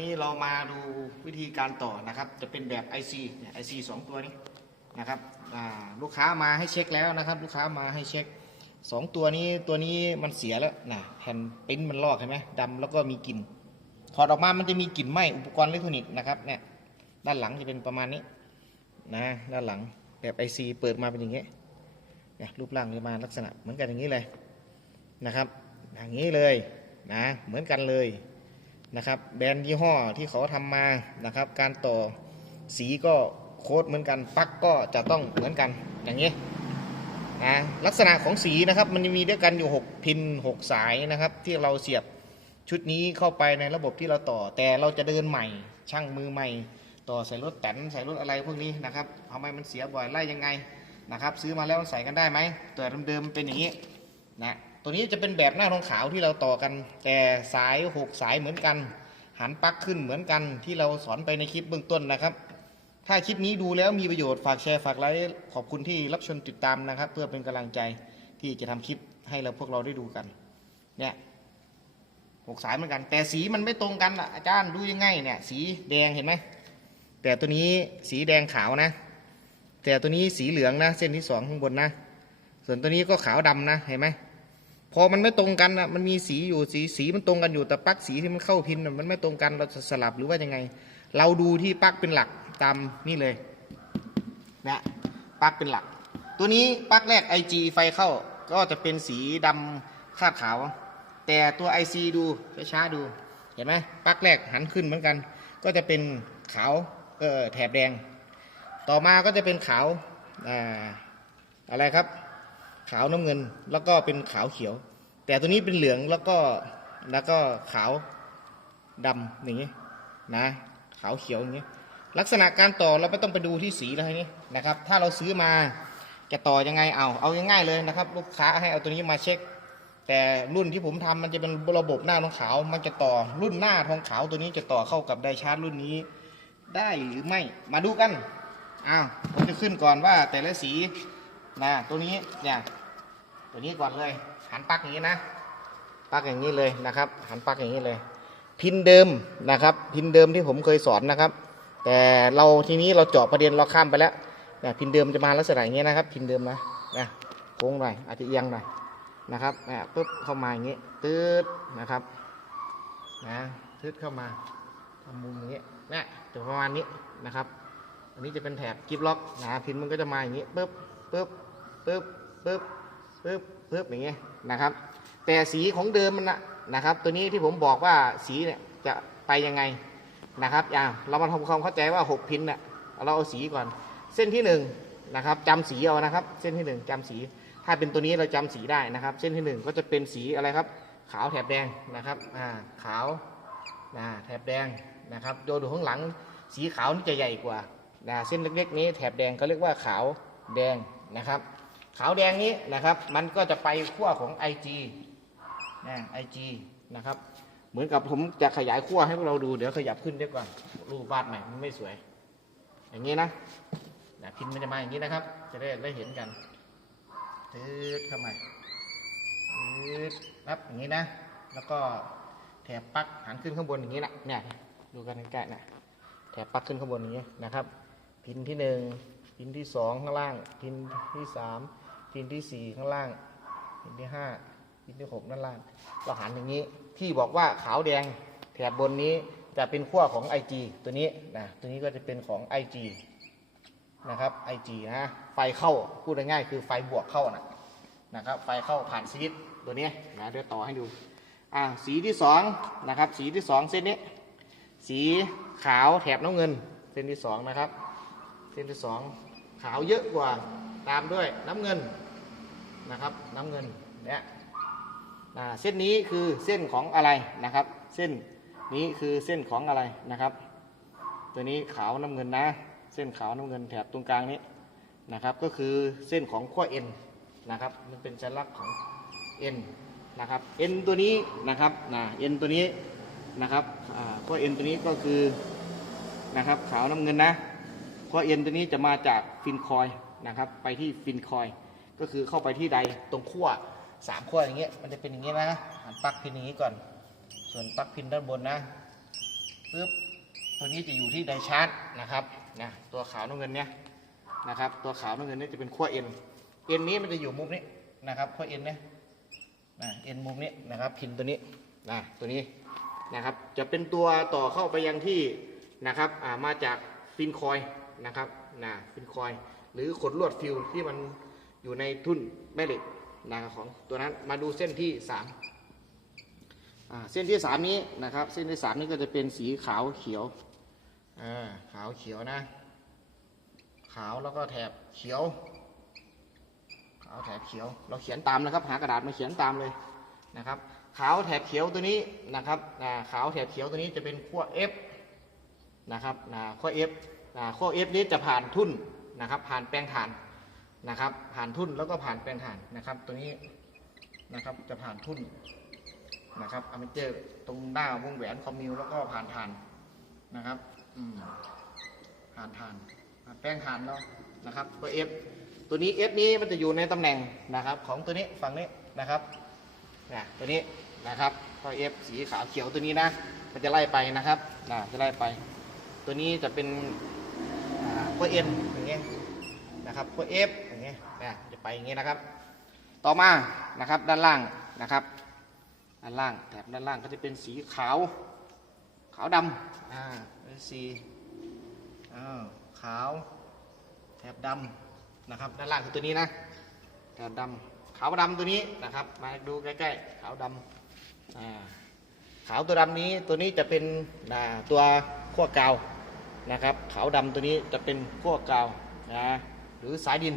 นี่เรามาดูวิธีการต่อนะครับ จะเป็นแบบ IC เนี่ย IC สองตัวนี้นะครับลูกค้ามาให้เช็คแล้วนะครับ ลูกค้ามาให้เช็คสองตัวนี้ตัวนี้มันเสียแล้วนะแผ่นปิ้นมันลอกเห็นไหมดำแล้วก็มีกลิ่นถอดออกมามันจะมีกลิ่นไหม้อุปกรณ์อิเล็กทรอนิกส์นะครับเนี่ยด้านหลังจะเป็นประมาณนี้นะด้านหลังแบบ IC เปิดมาเป็นอย่างนี้เนี่ยรูปร่างจะมาลักษณะเหมือนกันอย่างนี้เลยนะครับ อย่างนี้เลยนะเหมือนกันเลย นะครับแบรนด์ยี่ห้อที่เขาทำมานะครับ การต่อสีก็โค้ดเหมือนกันปลั๊กก็จะต้องเหมือนกันอย่างนี้นะลักษณะของสีนะครับมันมีด้วยกันอยู่ 6 พิน 6 สายนะครับ ที่เราเสียบชุดนี้เข้าไปในระบบที่เราต่อ แต่เราจะเดินใหม่ ช่างมือใหม่ ต่อใส่รถแตนใส่รถอะไรพวกนี้นะครับทำไมมันเสียบ่อยไล่ยังไงนะครับ ซื้อมาแล้วใส่กันได้ไหมตัวเดิมๆเป็นอย่างนี้นะ ตัวนี้จะเป็นแบบหน้าทองขาวที่เราต่อกัน แต่สาย6สายเหมือนกัน หันปลั๊กขึ้นเหมือนกันที่เราสอนไปในคลิปเบื้องต้นนะครับ ถ้าคลิปนี้ดูแล้วมีประโยชน์ฝากแชร์ฝากไลค์ขอบคุณที่รับชมติดตามนะครับ เพื่อเป็นกำลังใจที่จะทำคลิปให้เราพวกเราได้ดูกัน เนี่ยหกสายเหมือนกัน แต่สีมันไม่ตรงกันอะอาจารย์ดูยังไงเนี่ย สีแดงเห็นไหมแต่ตัวนี้สีแดงขาวนะ แต่ตัวนี้สีเหลืองนะ เส้นที่สองข้างบนนะ ส่วนตัวนี้ก็ขาวดำนะเห็นไหม พอมันไม่ตรงกันอะมันมีสีอยู่สีสีมันตรงกันอยู่แต่ปลั๊กสีที่มันเข้าพินมันไม่ตรงกันเราจะสลับหรือว่ายังไง เราดูที่ปลั๊กเป็นหลักตามนี่เลยนะปลั๊กเป็นหลัก ตัวนี้ปลั๊กแรก IG ไฟเข้าก็จะเป็นสีดำคาดขาว แต่ตัว IC ดูช้าๆดูเห็นไหมปลั๊กแรกหันขึ้นเหมือนกัน ก็จะเป็นขาวเออแถบแดง ต่อมาก็จะเป็นขาวอ่าอะไรครับ ขาวน้ำเงิน แล้วก็เป็นขาวเขียว แต่ตัวนี้เป็นเหลืองแล้วก็แล้วก็ขาวดำอย่างนี้นะขาวเขียวอย่างนี้ลักษณะการต่อเราไม่ต้องไปดูที่สีอะไรนี้นะครับ ถ้าเราซื้อมาจะต่อยังไงเอาเอาง่ายๆเลยนะครับ ลูกค้าให้เอาตัวนี้มาเช็ค แต่รุ่นที่ผมทำมันจะเป็นระบบหน้าทองขาว มันจะต่อรุ่นหน้าทองขาวตัวนี้จะต่อเข้ากับไดชาร์จรุ่นนี้ ได้หรือไม่มาดูกันอ้าวผมจะขึ้นก่อนว่าแต่ละสีนะตัวนี้เนี่ย ตัวนี้ก่อนเลย หันปักอย่างนี้นะ ปักอย่างนี้เลยนะครับ หันปักอย่างนี้เลย พินเดิมนะครับ พินเดิมที่ผมเคยสอนนะครับ แต่เราทีนี้เราเจาะประเด็นเราข้ามไปแล้วเนี่ยพินเดิมจะมาลักษณะอย่างนี้นะครับ พินเดิมนะนะโค้งหน่อยอาจจะเอียงหน่อยนะครับเนี่ยปุ๊บเข้ามาอย่างนี้ตืดนะครับนะตืดเข้ามาทำมุมอย่างนี้เนี่ยจะประมาณนี้นะครับ อันนี้จะเป็นแถบกิฟล็อกนะพินมันก็จะมาอย่างนี้ปุ๊บปุ๊บปุ๊บปุ๊บ ปึ๊บปึ๊บอย่างเงี้ยนะครับ แต่สีของเดิมมันนะนะครับ ตัวนี้ที่ผมบอกว่าสีเนี่ยจะไปยังไงนะครับอย่างเรามาทำความเข้าใจว่า 6 พินน่ะเราเอาสีก่อน เส้นที่1นะครับจำสีเอานะครับ เส้นที่ 1จำสี ถ้าเป็นตัวนี้เราจำสีได้นะครับ เส้นที่ 1 ก็จะเป็นสีอะไรครับ ขาวแถบแดงนะครับอ่าขาวนะแถบแดงนะครับโดยดูข้างหลังสีขาวนี่จะใหญ่กว่านะเส้นเล็กๆนี้แถบแดงเขาเรียกว่าขาวแดงนะครับ ขาวแดงนี้นะครับ มันก็จะไปขั้วของ IG นะ IG นะครับ เหมือนกับผมจะขยายขั้วให้พวกเราดู เดี๋ยวขยับขึ้นด้วยก่อน รูปวาดใหม่มันไม่สวย อย่างนี้นะนะพินมันจะมาอย่างนี้นะครับ จะได้ได้เห็นกันตืดเข้ามาตืดรับอย่างนี้นะ แล้วก็แถบปักหันขึ้นข้างบนอย่างนี้นะเนี่ยดูกันใกล้ๆนะแถบปักขึ้นข้างบนอย่างนี้นะครับ พินที่หนึ่งพินที่สองข้างล่าง พินที่สาม พินที่สี่ข้างล่าง พินที่ห้าพินที่หกด้านล่าง เราหันอย่างนี้ที่บอกว่าขาวแดงแถบบนนี้จะเป็นขั้วของ IG ตัวนี้นะตัวนี้ก็จะเป็นของ IG นะครับ IG นะไฟเข้าพูดง่ายๆคือไฟบวกเข้านะนะครับไฟเข้าผ่านสวิตช์ตัวนี้นะเดี๋ยวต่อให้ดูอ่าสีที่สองนะครับสีที่สองเส้นนี้ สีขาวแถบน้ำเงิน เส้นที่สองนะครับ เส้นที่สองขาวเยอะกว่าตามด้วยน้ำเงิน นะครับน้ำเงินเนี่ยเส้นนี้คือเส้นของอะไรนะครับ เส้นนี้คือเส้นของอะไรนะครับ ตัวนี้ขาวน้ำเงินนะ เส้นขาวน้ำเงินแถบตรงกลางนี้นะครับ ก็คือเส้นของขั้วเอ็นนะครับ มันเป็นสัญลักษณ์ของเอ็นนะครับเอ็นตัวนี้นะครับนะเอ็นตัวนี้นะครับขั้วเอ็นตัวนี้ก็คือนะครับขาวน้ำเงินนะเพราะเอ็นตัวนี้จะมาจากฟินคอยนะครับ ไปที่ฟินคอย ก็คือเข้าไปที่ใดตรงขั้วสามขั้วอย่างเงี้ยมันจะเป็นอย่างเงี้ยนะหันปลั๊กพินอย่างงี้ก่อน ส่วนปลั๊กพินด้านบนนะปึ๊บตัวนี้จะอยู่ที่ไดชาร์จนะครับนะตัวขาวน้ำเงินเนี่ยนะครับตัวขาวน้ำเงินเนี่ยจะเป็นขั้วเอ็นเอ็นนี้มันจะอยู่มุมนี้นะครับขั้วเอ็นเนี่ยนะเอ็นมุมนี้นะครับพินตัวนี้นะตัวนี้นะครับจะเป็นตัวต่อเข้าไปยังที่นะครับอ่ามาจากฟินคอยนะครับนะฟินคอยหรือขดลวดฟิวที่มัน อยู่ในทุ่นแม่เหล็กนะครับของตัวนั้นมาดูเส้นที่สามเส้นที่สามนี้นะครับ เส้นที่สามนี้ก็จะเป็นสีขาวเขียวขาวเขียวนะ ขาวแล้วก็แถบเขียว ขาวแถบเขียว เราเขียนตามนะครับ หากระดาษมาเขียนตามเลยนะครับ ขาวแถบเขียวตัวนี้นะครับขาวแถบเขียวตัวนี้จะเป็นขั้ว F นะครับขั้ว F อ่าขั้ว F นี้จะผ่านทุ่นนะครับ ผ่านแปลงถ่าน นะครับ ผ่านทุ่นแล้วก็ผ่านแปลงถ่านนะครับ ตัวนี้นะครับจะผ่านทุ่นนะครับอเมเจอร์ตรงหน้าวงแหวนคอมมิวแล้วก็ผ่านทานนะครับอืมผ่านทานผ่านแป้งทานแล้วนะครับตัว F ตัวนี้ F นี้มันจะอยู่ในตำแหน่งนะครับ ของตัวนี้ฝั่งนี้นะครับนี่ตัวนี้นะครับตัว F สีขาวเขียวตัวนี้นะ มันจะไล่ไปนะครับนะจะไล่ไป ตัวนี้จะเป็นตัว N อย่างเงี้ยนะครับตัว F อฟ ย่างเงี้ยนะจะไปอย่างเงี้ยนะครับ ต่อมานะครับด้านล่างนะครับด้านล่างแถบด้านล่างก็จะเป็นสีขาวขาวดำอ่าเป็นสีอ้าวขาวแถบดำนะครับด้านล่างคือตัวนี้นะแถบดำขาวดำตัวนี้นะครับ มาดูใกล้ๆขาวดำอ่าขาวตัวดำนี้ตัวนี้จะเป็นอ่าตัวขั้วกาวนะครับ ขาวดำตัวนี้จะเป็นขั้วกาวนะหรือสายดิน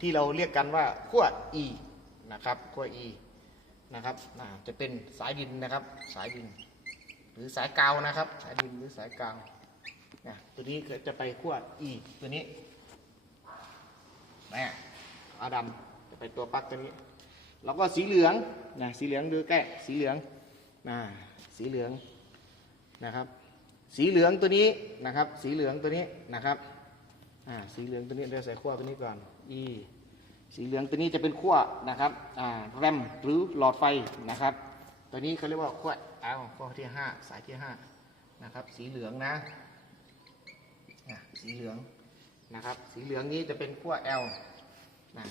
ที่เราเรียกกันว่าขั้ว E นะครับขั้ว E นะครับจะเป็นสายดินนะครับสายดิน หรือสายกาวนะครับ สายดินหรือสายกาวนะตัวนี้จะไปขั้ว E ตัวนี้นะอาดำจะไปตัวปลั๊กตัวนี้ แล้วก็สีเหลืองนะสีเหลืองดูใกล้สีเหลืองนะสีเหลืองนะครับ สีเหลืองตัวนี้นะครับ สีเหลืองตัวนี้นะครับอ่าสีเหลืองตัวนี้เดี๋ยวใส่ขั้วตัวนี้ก่อน E สีเหลืองตัวนี้จะเป็นขั้วนะครับอ่าแรมหรือหลอดไฟนะครับ ตัวนี้เขาเรียกว่าขั้วเอาขั้วที่ห้าสายที่ห้านะครับ สีเหลืองนะสีเหลืองนะครับ สีเหลืองนี้จะเป็นขั้ว L นะ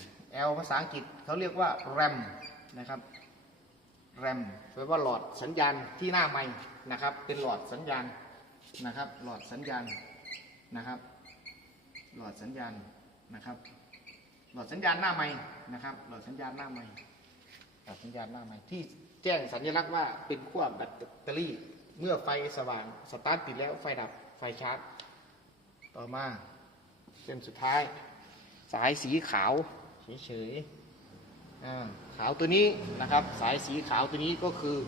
L ภาษาอังกฤษเขาเรียกว่า RAM นะครับ RAM แปลว่าหลอดสัญญาณที่หน้าไม้นะครับ เป็นหลอดสัญญาณนะครับ หลอดสัญญาณนะครับ หลอดสัญญาณนะครับ หลอดสัญญาณหน้าไม้นะครับ หลอดสัญญาณหน้าไม้หลอดสัญญาณหน้าไม้ที่แจ้งสัญลักษณ์ว่าเป็นขั้วแบตเตอรี่ เมื่อไฟสว่างสตาร์ทติดแล้วไฟดับไฟชาร์จ ต่อมาเส้นสุดท้าย สายสีขาวเฉยๆอ่าขาวตัวนี้นะครับ สายสีขาวตัวนี้ก็คือ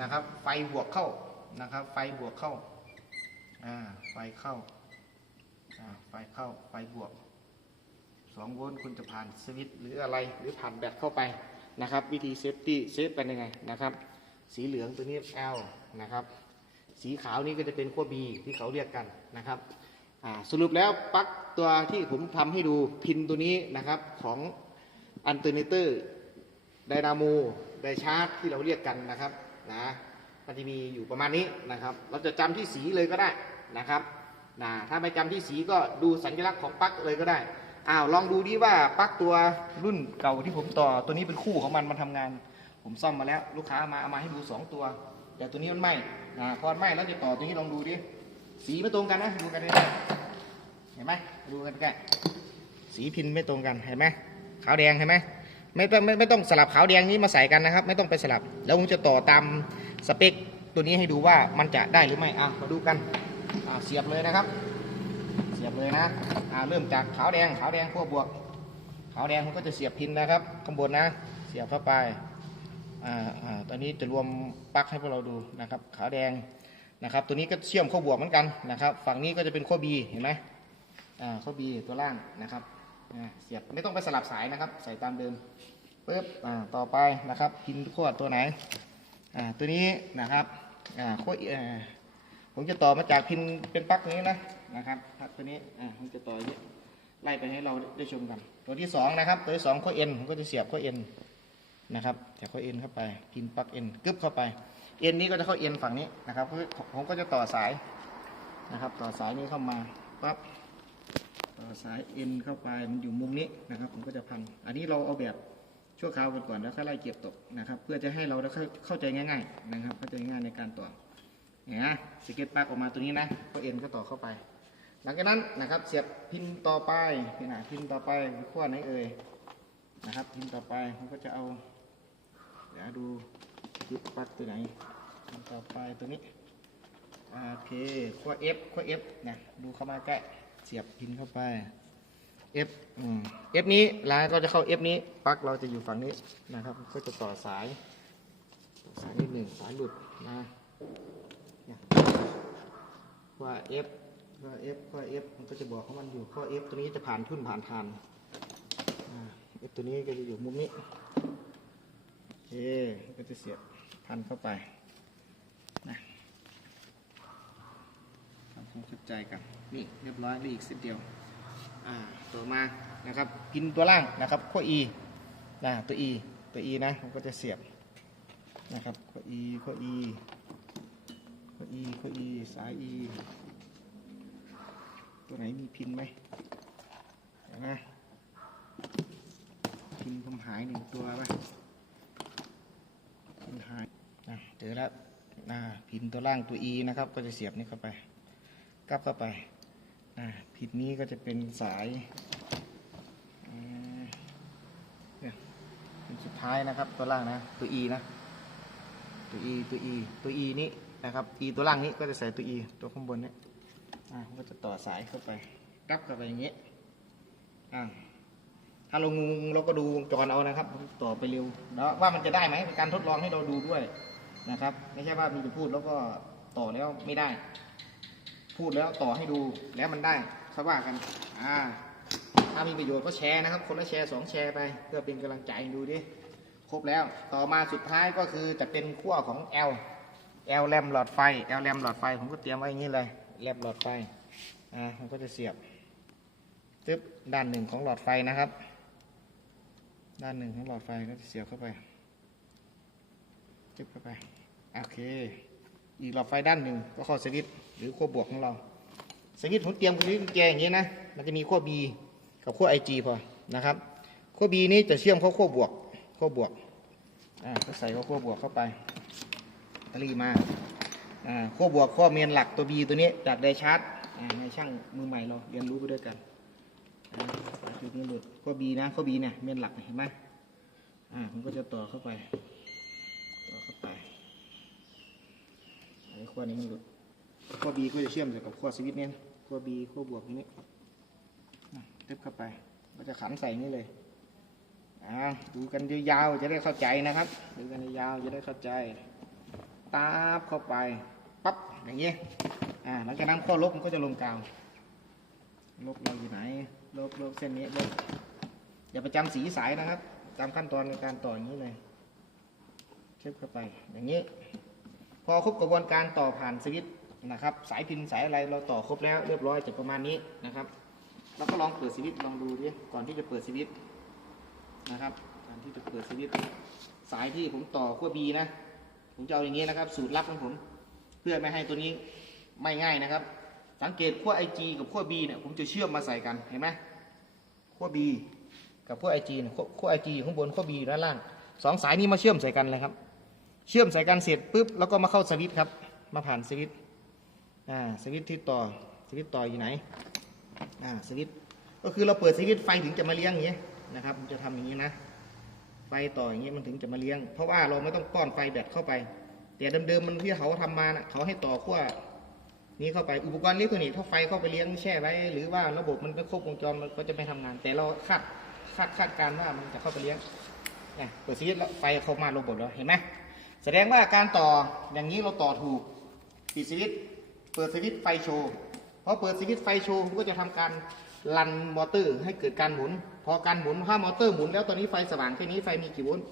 นะครับ ไฟบวกเข้านะครับ ไฟบวกเข้าอ่าไฟเข้าอ่าไฟเข้าไฟบวก สองโวลต์คุณจะผ่านสวิตช์หรืออะไรหรือผ่านแบตเข้าไปนะครับ วิธีเซฟตี้เซฟเป็นยังไงนะครับ สีเหลืองตัวนี้ L นะครับสีขาวนี้ก็จะเป็นขั้ว B ที่เขาเรียกกันนะครับสรุปแล้วปลั๊กตัวที่ผมทำให้ดูพินตัวนี้นะครับของอันเทอร์เนเตอร์ไดนาโมไดชาร์จที่เราเรียกกันนะครับนะมันจะมีอยู่ประมาณนี้นะครับ เราจะจำที่สีเลยก็ได้นะครับนะถ้าไม่จำที่สีก็ดูสัญลักษณ์ของปลั๊กเลยก็ได้ อ้าวลองดูดิว่าปลั๊กตัวรุ่นเก่าที่ผมต่อตัวนี้เป็นคู่ของมันมันทำงาน ผมซ่อมมาแล้ว ลูกค้ามาเอามาให้ดูสองตัว แต่ตัวนี้มันไหม้นะพอไหม้แล้วจะต่อตัวนี้ลองดูดิสีไม่ตรงกันนะดูกันเลยเห็นไหมดูกันแกสีพินไม่ตรงกันเห็นไหมขาวแดงเห็นไหมไม่ต้องไม่ไม่ต้องสลับขาวแดงนี้มาใส่กันนะครับ ไม่ต้องไปสลับ แล้วผมจะต่อตามสเปคตัวนี้ให้ดูว่ามันจะได้หรือไม่อะมาดูกันอะเสียบเลยนะครับ สียบเลยนะอ่าเริ่มจากขาวแดงขาวแดงขั้วบวก ขาวแดงผมก็จะเสียบพินนะครับข้างบนนะ เสียบเข้าไปอ่าอ่าตอนนี้จะรวมปลั๊กให้พวกเราดูนะครับ ขาวแดงนะครับ ตัวนี้ก็เชื่อมเข้าบวกเหมือนกันนะครับ ฝั่งนี้ก็จะเป็นขั้วบีเห็นไหมอ่าขั้วบีตัวล่างนะครับเสียบไม่ต้องไปสลับสายนะครับ ใส่ตามเดิมปึ๊บอ่าต่อไปนะครับ พินขั้วตัวไหนอ่าตัวนี้นะครับอ่าขั้วผมจะต่อมาจากพินเป็นปลั๊กนี้นะ นะครับพักตัวนี้อ่าผมจะต่อย่งไล่ไปให้เราได้ชมกัน ตัวที่สองนะครับ ตัวที่สองข้อเอ็นผมก็จะเสียบข้อเอ็นนะครับเสียบข้อเอ็นเข้าไปพินปลั๊กเอ็นกึบเข้าไปเอ็นนี้ก็จะเข้าเอ็นฝั่งนี้นะครับผมก็จะต่อสายนะครับ ต่อสายนี้เข้ามาปั๊บต่อสายเอ็นเข้าไปมันอยู่มุมนี้นะครับ ผมก็จะพัน อันนี้เราเอาแบบชั่วคราวกันก่อนแล้วค่อยไล่เก็บตกนะครับ เพื่อจะให้เราได้เข้าเข้าใจง่ายๆนะครับเข้าใจง่ายในการต่อเนี่ยสเก็ตปลั๊กออกมาตัวนี้นะก็เอ็นก็ต่อเข้าไป หลังจากนั้นนะครับเสียบพินต่อไปนี่นะพินต่อไปขั้วไหนเอ่ยนะครับ พินต่อไปมันก็จะเอาเดี๋ยวดูยึดปลั๊กตัวไหนพินต่อไปตัวนี้โอเคขั้ว F ขั้ว F นะดูเข้ามาใกล้เสียบพินเข้าไป F อืม F นี้ลายก็จะเข้า F นี้ปลั๊กเราจะอยู่ฝั่งนี้นะครับ ก็จะต่อสายต่อสายนิดหนึ่งสายหลุดนะเนี่ยขั้ว F ขั้ว F ขั้ว F มันก็จะบอกของมันอยู่ขั้ว F ตัวนี้จะผ่านทุ่นผ่านทานอ่า F ตัวนี้ก็จะอยู่มุมนี้โอก็จะเสียบพันเข้าไปนะทำความเข้าใจกันนี่เรียบร้อยเหลืออีกสิบเดียวอ่าต่อมานะครับพินตัวล่างนะครับขั้ว E นะตัว E ตัว E นะผมก็จะเสียบนะครับขั้ว E ขั้ว E ขั้ว E ขั้ว E สาย E ตัวไหนมีพินไหมเห็นไหมพินผมหายหนึ่งตัวป่ะพินหายนะเจอแล้วนะพินตัวล่างตัว E นะครับ ก็จะเสียบนี่เข้าไปกลับเข้าไปอ่าผิดนี้ก็จะเป็นสายเนี่ยเป็นสุดท้ายนะครับ ตัวล่างนะ ตัว E นะ ตัว E ตัว E ตัว E นี้นะครับ E ตัวล่างนี้ก็จะใส่ตัว E ตัวข้างบนเนี่ย อ่าก็จะต่อสายเข้าไปกลับเข้าไปอย่างเงี้ยอ่าถ้าเรางงเราก็ดูวงจรเอานะครับ ต่อไปเร็วแล้วว่ามันจะได้ไหมเป็นการทดลองให้เราดูด้วยนะครับ ไม่ใช่ว่ามีแต่พูดแล้วก็ต่อแล้วไม่ได้ พูดแล้วต่อให้ดูแล้วมันได้เขาว่ากันอ่าถ้ามีประโยชน์ก็แชร์นะครับ คนละแชร์สองแชร์ไป เพื่อเป็นกำลังใจดูดิครบแล้วต่อมาสุดท้ายก็คือจะเป็นขั้วของ L L แรมหลอดไฟ L แรมหลอดไฟผมก็เตรียมไว้อย่างนี้เลย แรมหลอดไฟอ่าผมก็จะเสียบตึ๊บด้านหนึ่งของหลอดไฟนะครับ ด้านหนึ่งของหลอดไฟก็จะเสียบเข้าไปจึ๊บเข้าไปโอเค อีกหลอดไฟด้านหนึ่งก็เข้าสวิตช์หรือขั้วบวกของเราสวิตช์ผมเตรียมสวิตช์กุญแจอย่างนี้นะมันจะมีขั้ว B กับขั้ว IG พอนะครับขั้ว B นี้จะเชื่อมเข้าขั้วบวกขั้วบวกอ่าก็ใส่เข้าขั้วบวกเข้าไปตะลีมา ขั้วบวกขั้วเมนหลักตัว B ตัวนี้จากไดชาร์จอ่าในช่างมือใหม่เราเรียนรู้ไปด้วยกันจุดนี้หลุดขั้ว B นะขั้ว B เนี่ยเมนหลักเห็นไหมอ่าผมก็จะต่อเข้าไป ต่อเข้าไปอันนี้ขั้วนี้มันหลุดขั้ว B ก็จะเชื่อมกับขั้วสวิตช์เนี่ยขั้ว B ขั้วบวกนี้อะตึ๊บเข้าไป ก็จะขันใส่นี่เลยอ่าดูกันยาวๆจะได้เข้าใจนะครับ ดูกันยาวๆจะได้เข้าใจ ตาบเข้าไปปั๊บอย่างนี้ยอ่าหลังจากนั้นขั้วลบมันก็จะลงกาว ลบเราอยู่ไหน ลบลบเส้นนี้ลบอย่าไปจำสีสายนะครับจำขั้นตอนในการต่ออย่างนี้เลยเชื่อมเข้าไปอย่างนี้ พอครบกระบวนการต่อผ่านสวิตช์นะครับ สายพินสายอะไรเราต่อครบแล้วเรียบร้อยจะประมาณนี้นะครับเราก็ลองเปิดสวิตช์ลองดูดิก่อนที่จะเปิดสวิตช์นะครับก่อนที่จะเปิดสวิตช์สายที่ผมต่อขั้วบีนะ ผมจะเอาอย่างนี้นะครับ สูตรลับของผม เพื่อไม่ให้ตัวนี้ไม่ง่ายนะครับ สังเกตขั้ว IG กับขั้ว B เนี่ยผมจะเชื่อมมาใส่กันเห็นไหมขั้ว B กับขั้ว IG เนี่ยขั้วขั้ว IG อยู่ข้างบนขั้ว B อยู่ด้านล่างสองสายนี้มาเชื่อมใส่กันเลยครับ เชื่อมใส่กันเสร็จปุ๊บแล้วก็มาเข้าสวิตช์ครับ มาผ่านสวิตช์อ่าสวิตช์ที่ต่อสวิตช์ต่ออยู่ไหนอ่าสวิตช์ก็คือเราเปิดสวิตช์ไฟถึงจะมาเลี้ยงอย่างนี้นะครับมันจะทำอย่างนี้นะ ฟต่ออย่างนี้มันถึงจะมาเลี้ยง เพราะว่าเราไม่ต้องป้อนไฟแบตเข้าไป แต่เดิมๆมันที่เขาทำมานะเขาให้ต่อขั้วนี้เข้าไปอุปกรณ์อิเล็กทรอนิกส์ถ้าไฟเข้าไปเลี้ยงแช่ไว้ หรือว่าระบบมันไม่ครบวงจรมันก็จะไม่ทำงาน แต่เราคาดคาดคาดการณ์ว่ามันจะเข้าไปเลี้ยงนี่ยเปิดสวิตช์แล้วไฟเข้ามาระบบแล้วเห็นไหมแสดงว่าการต่ออย่างนี้เราต่อถูกปิดสวิตช์เปิดสวิตช์ไฟโชว์พอเปิดสวิตช์ไฟโชว์ก็จะทำการ ลันมอเตอร์ให้เกิดการหมุน พอการหมุนถ้ามอเตอร์หมุนแล้วตอนนี้ไฟสว่างแค่นี้ไฟมีกี่โวลต์